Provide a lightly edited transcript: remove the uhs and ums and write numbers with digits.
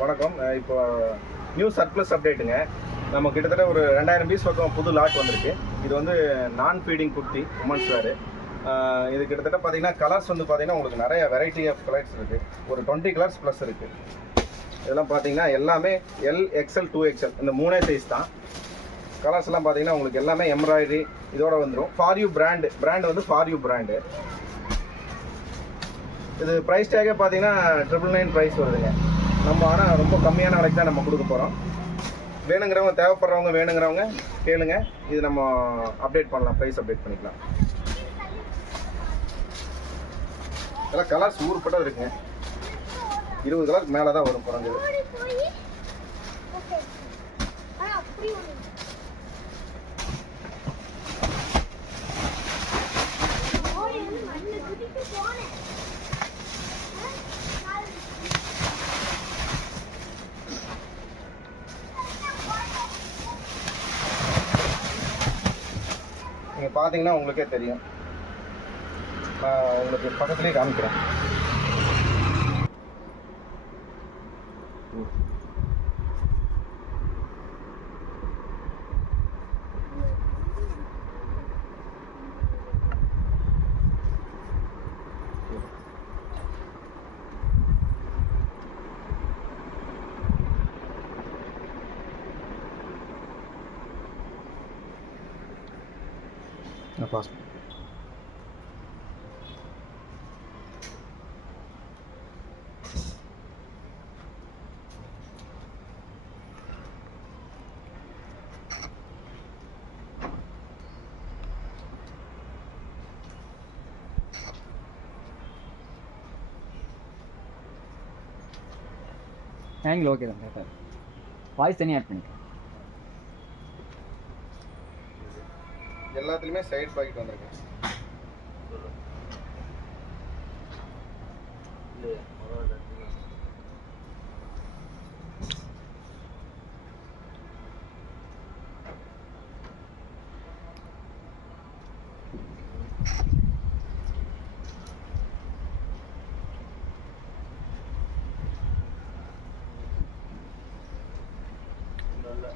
வணக்கம். இப்போ new surplus அப்டேட்டுங்க. நம்ம கிட்டத்தட்ட ஒரு 2000 பீஸ் பக்கம் புது லாட் வந்திருக்கு. இது வந்து நான் ஃபீடிங் குர்த்தி உமன்ஸ் வேர். இது கிட்டத்தட்ட பார்த்தீங்கன்னா கலர்ஸ் வந்து பார்த்தீங்கன்னா உங்களுக்கு நிறைய வெரைட்டி ஆஃப் கலர்ஸ் இருக்குது. ஒரு 20 கலர்ஸ் ப்ளஸ் இருக்குது. இதெல்லாம் பார்த்தீங்கன்னா எல்லாமே எல் எக்ஸ்எல் 2XL இந்த மூணே சைஸ் தான். கலர்ஸ்லாம் பார்த்தீங்கன்னா உங்களுக்கு எல்லாமே எம்ப்ராய்டரி இதோட வந்துடும். ஃபார் யூ பிராண்டு வந்து ஃபார் யூ பிராண்டு. இது ப்ரைஸ் டேக்கே பார்த்தீங்கன்னா 999 ப்ரைஸ் வருதுங்க. நம்ம ஆனால் ரொம்ப கம்மியான விலைக்கு தான் நம்ம கொடுக்க போகிறோம். வேணுங்கிறவங்க தேவைப்படுறவங்க வேணுங்கிறவங்க கேளுங்க. இது நம்ம அப்டேட் பண்ணலாம், ப்ரைஸ் அப்டேட் பண்ணிக்கலாம். இதெல்லாம் கலர்ஸ் ஊருப்பட்டது இருக்குங்க. 20 கலருக்கு மேலே தான் வரும் குறைஞ்சது. நீங்கள் பார்த்தீங்கன்னா உங்களுக்கே தெரியும். நான் உங்களுக்கு பக்கத்துலேயே காமிக்கிறேன். பாஸ் ஹேங்கில் ஓகே தான் கரெக்டாக வாய்ஸ் தனியாக ஆட் பண்ணிக்கலாம். எல்லாத்துலேயுமே சைடு பாக்கெட் வந்திருக்கு. நல்ல